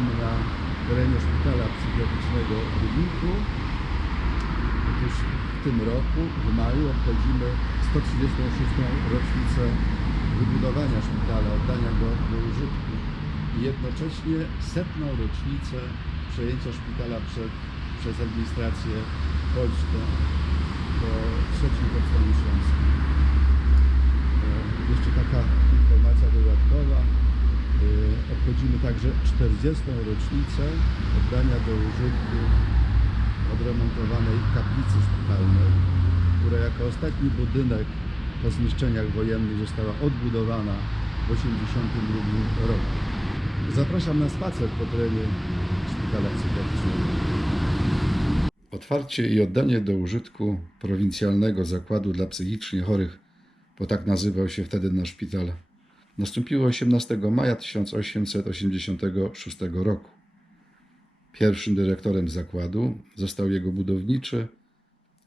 Na terenie szpitala psychiatrycznego w Rybniku. Otóż w tym roku, w maju, obchodzimy 136. rocznicę wybudowania szpitala, oddania go do użytku i jednocześnie setną rocznicę przejęcia szpitala przed, przez administrację polską po trzecim powstaniu śląskim. E, Jeszcze taka informacja Obchodzimy także 40. rocznicę oddania do użytku odremontowanej kaplicy szpitalnej, która jako ostatni budynek po zniszczeniach wojennych została odbudowana w 1982 roku. Zapraszam na spacer po terenie szpitala psychiatrycznego. Otwarcie i oddanie do użytku prowincjalnego zakładu dla psychicznie chorych, bo tak nazywał się wtedy nasz szpital, nastąpiło 18 maja 1886 roku. Pierwszym dyrektorem zakładu został jego budowniczy,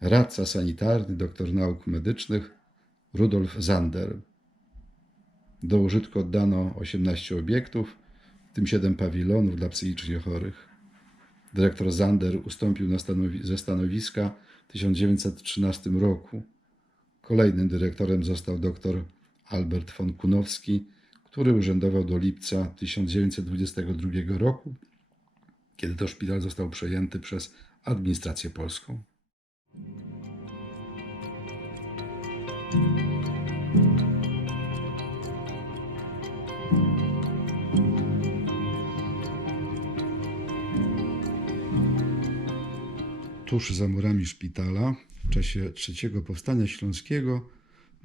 radca sanitarny, doktor nauk medycznych Rudolf Zander. Do użytku oddano 18 obiektów, w tym 7 pawilonów dla psychicznie chorych. Dyrektor Zander ustąpił stanowi- ze stanowiska w 1913 roku. Kolejnym dyrektorem został dr Albert von Kunowski, który urzędował do lipca 1922 roku, kiedy to szpital został przejęty przez administrację polską. Tuż za murami szpitala w czasie trzeciego powstania śląskiego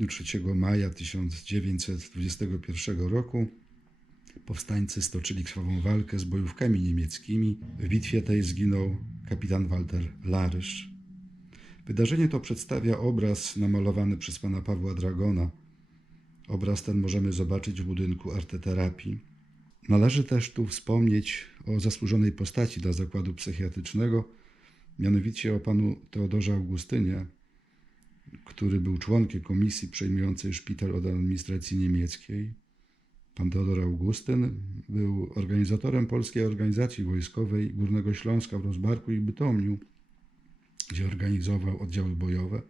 3 maja 1921 roku powstańcy stoczyli krwawą walkę z bojówkami niemieckimi. W bitwie tej zginął kapitan Walter Larysz. Wydarzenie to przedstawia obraz namalowany przez pana Pawła Dragona. Obraz ten możemy zobaczyć w budynku arteterapii. Należy też tu wspomnieć o zasłużonej postaci dla zakładu psychiatrycznego, mianowicie o panu Teodorze Augustynie, który był członkiem komisji przejmującej szpital od administracji niemieckiej. Pan Teodor Augustyn był organizatorem Polskiej Organizacji Wojskowej Górnego Śląska w Rozbarku i Bytomiu, gdzie organizował oddziały bojowe.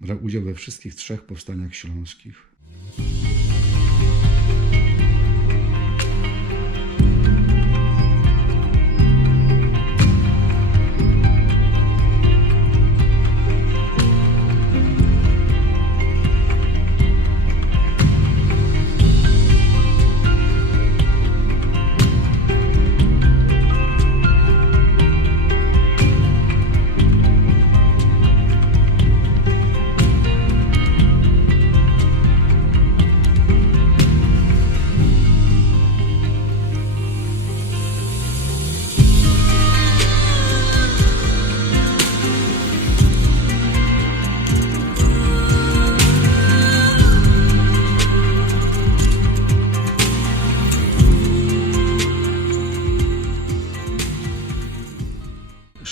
Brał udział we wszystkich trzech powstaniach śląskich.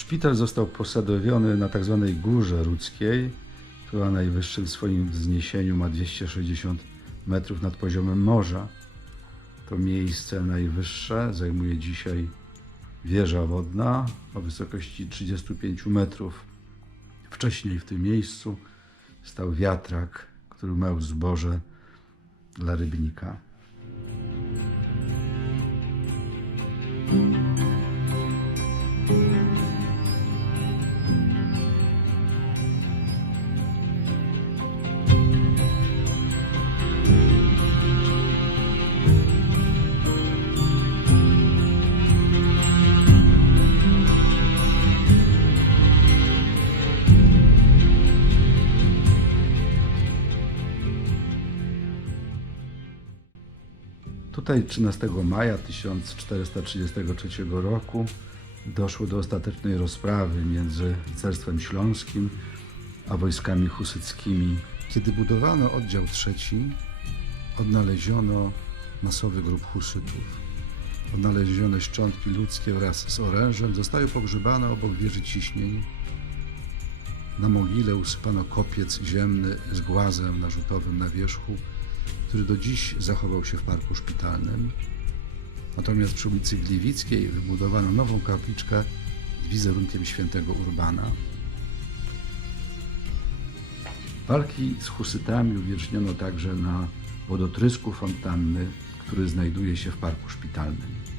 Szpital został posadowiony na tzw. Górze Rudzkiej, która na najwyższym swoim wzniesieniu ma 260 metrów nad poziomem morza. To miejsce najwyższe zajmuje dzisiaj wieża wodna o wysokości 35 metrów. Wcześniej w tym miejscu stał wiatrak, który miał zboże dla rybnika. Tutaj 13 maja 1433 roku doszło do ostatecznej rozprawy między rycerstwem śląskim a wojskami husyckimi. Kiedy budowano oddział trzeci, odnaleziono masowy grób husytów. Odnalezione szczątki ludzkie wraz z orężem zostały pogrzebane obok wieży ciśnień. Na mogile usypano kopiec ziemny z głazem narzutowym na wierzchu, który do dziś zachował się w parku szpitalnym. Natomiast przy ulicy Gliwickiej wybudowano nową kapliczkę z wizerunkiem świętego Urbana. Walki z husytami uwieczniono także na wodotrysku fontanny, który znajduje się w parku szpitalnym.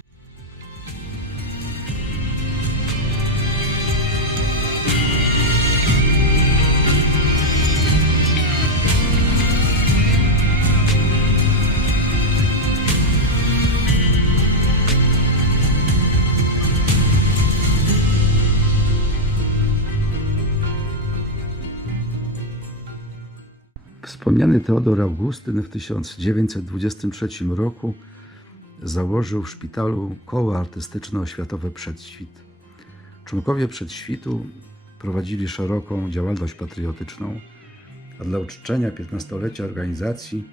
Wspomniany Teodor Augustyn w 1923 roku założył w szpitalu koło artystyczno-oświatowe Przedświt. Członkowie Przedświtu prowadzili szeroką działalność patriotyczną, a dla uczczenia 15-lecia organizacji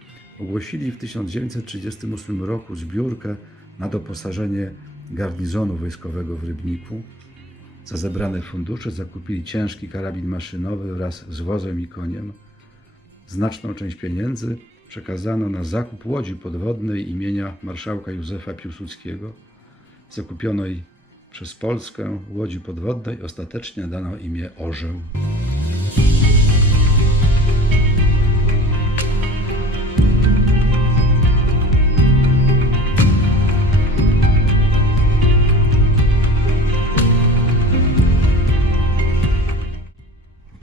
ogłosili w 1938 roku zbiórkę na doposażenie garnizonu wojskowego w Rybniku. Za zebrane fundusze zakupili ciężki karabin maszynowy wraz z wozem i koniem. Znaczną część pieniędzy przekazano na zakup łodzi podwodnej imienia marszałka Józefa Piłsudskiego. Zakupionej przez Polskę łodzi podwodnej ostatecznie dano imię Orzeł.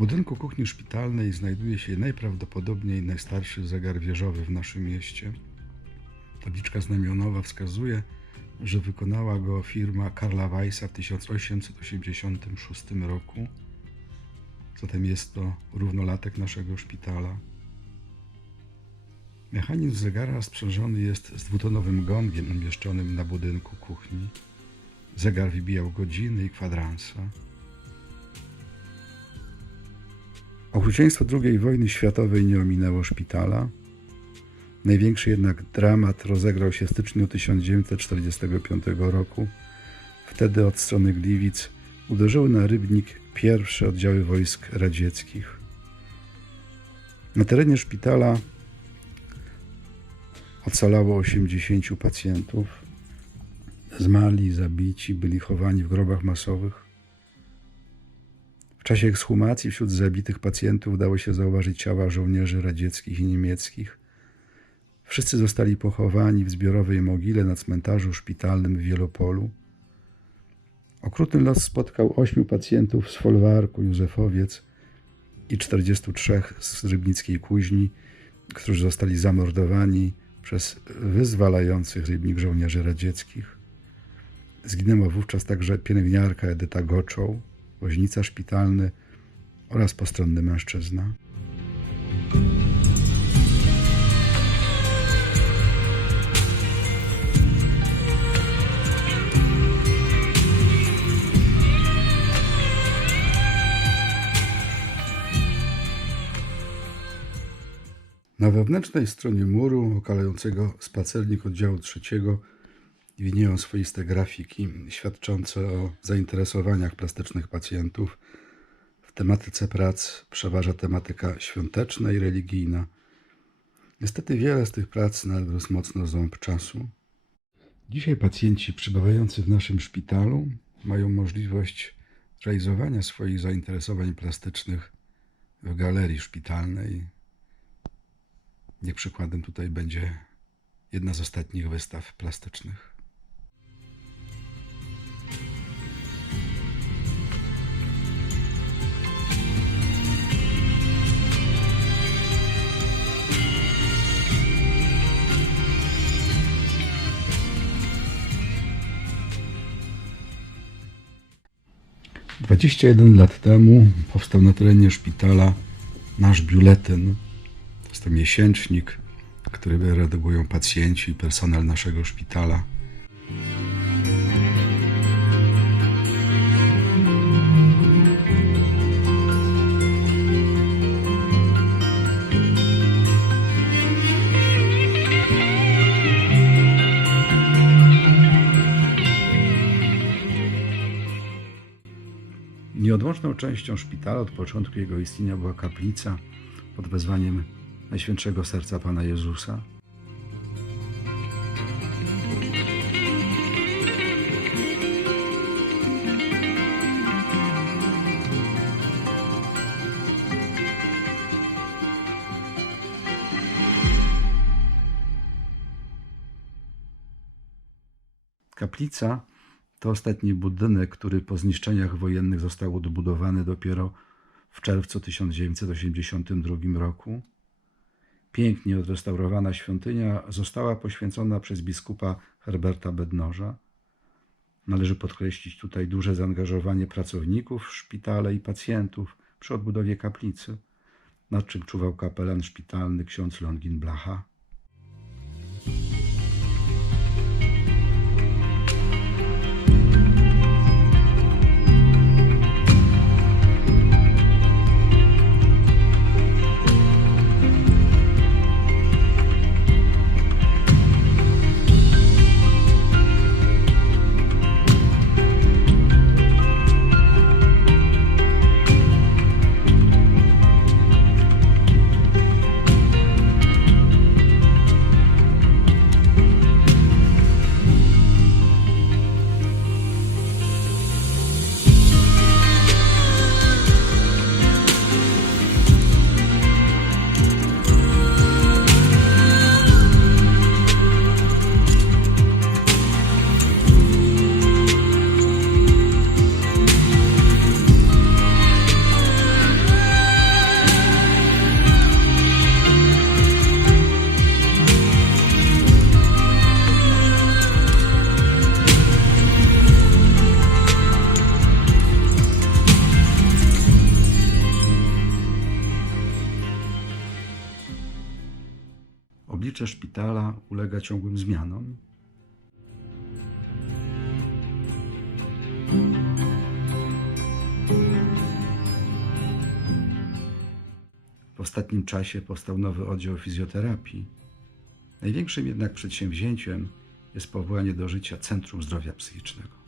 Budynku kuchni szpitalnej znajduje się najprawdopodobniej najstarszy zegar wieżowy w naszym mieście. Tabliczka znamionowa wskazuje, że wykonała go firma Karla Weissa w 1886 roku. Zatem jest to równolatek naszego szpitala. Mechanizm zegara sprzężony jest z dwutonowym gongiem umieszczonym na budynku kuchni. Zegar wybijał godziny i kwadransa. Okrucieństwo II wojny światowej nie ominęło szpitala. Największy jednak dramat rozegrał się w styczniu 1945 roku. Wtedy od strony Gliwic uderzyły na Rybnik pierwsze oddziały wojsk radzieckich. Na terenie szpitala ocalało 80 pacjentów. Zmali, zabici, byli chowani w grobach masowych. W czasie ekshumacji wśród zabitych pacjentów udało się zauważyć ciała żołnierzy radzieckich i niemieckich. Wszyscy zostali pochowani w zbiorowej mogile na cmentarzu szpitalnym w Wielopolu. Okrutny los spotkał ośmiu pacjentów z folwarku Józefowiec i 43 z Rybnickiej Kuźni, którzy zostali zamordowani przez wyzwalających Rybnik żołnierzy radzieckich. Zginęła wówczas także pielęgniarka Edyta Goczoł, woźnica szpitalny oraz postronny mężczyzna. Na wewnętrznej stronie muru okalającego spacernik oddziału trzeciego widnieją swoiste grafiki świadczące o zainteresowaniach plastycznych pacjentów. W tematyce prac przeważa tematyka świąteczna i religijna. Niestety wiele z tych prac nadrósł mocno ząb czasu. Dzisiaj pacjenci przybywający w naszym szpitalu mają możliwość realizowania swoich zainteresowań plastycznych w galerii szpitalnej. Niech przykładem tutaj będzie jedna z ostatnich wystaw plastycznych. Dwadzieścia jeden lat temu powstał na terenie szpitala nasz biuletyn. To jest to miesięcznik, który redagują pacjenci i personel naszego szpitala. Nieodłączną częścią szpitala od początku jego istnienia była kaplica pod wezwaniem Najświętszego Serca Pana Jezusa. Kaplica to ostatni budynek, który po zniszczeniach wojennych został odbudowany dopiero w czerwcu 1982 roku. Pięknie odrestaurowana świątynia została poświęcona przez biskupa Herberta Bednoża. Należy podkreślić tutaj duże zaangażowanie pracowników szpitala i pacjentów przy odbudowie kaplicy, nad czym czuwał kapelan szpitalny ksiądz Longin Blacha. Szpitala ulega ciągłym zmianom. W ostatnim czasie powstał nowy oddział fizjoterapii. Największym jednak przedsięwzięciem jest powołanie do życia Centrum Zdrowia Psychicznego.